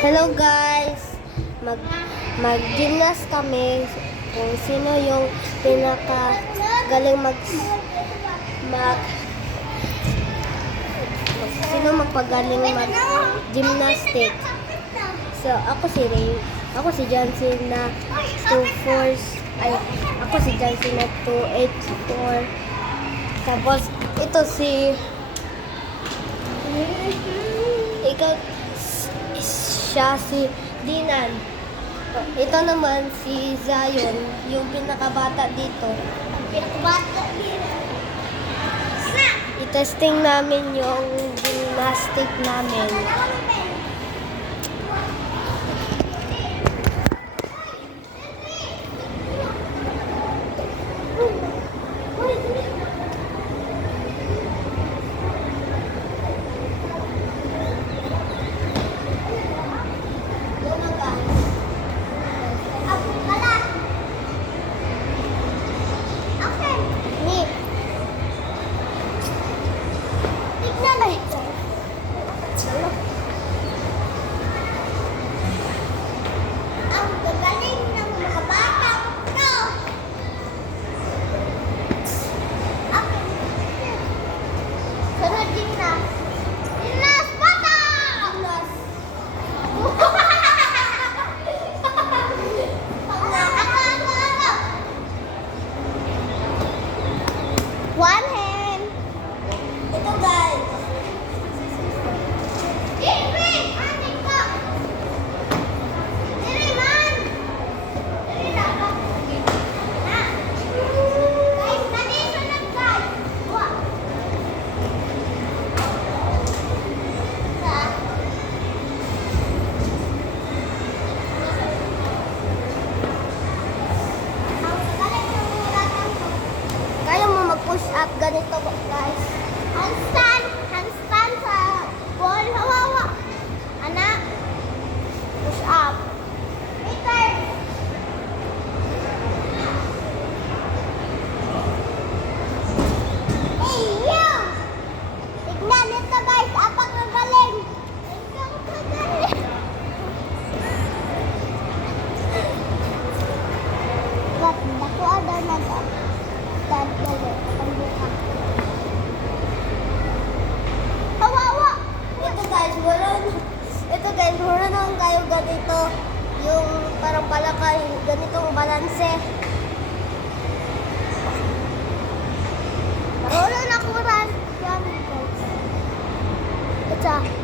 Hello guys! Mag-gymnast kami kung sino yung pinaka-galing sino magpagaling mag-gymnastic. So, ako si Ray. Ako si Jancy na 2-4. Ako si Jancy na 2-8-4. Tapos, ito si siya si Dinan. Ito naman si Zion, yung pinakabata dito. Pinakabata dito. I-testing namin yung gymnastic namin. One hand. Ito guys. Push up ganito guys. Handstand sa wall. Hawawa. Anak. Push up. Return. Hey, you. Tignan ito guys. Apang kagaling. Ikaw kagaling. Dako ada nada. Hawawa! Ito guys, marunong kayo ganito. Yung parang palakay, ganitong balanse. Marunong ako rin. Yan guys. Ito.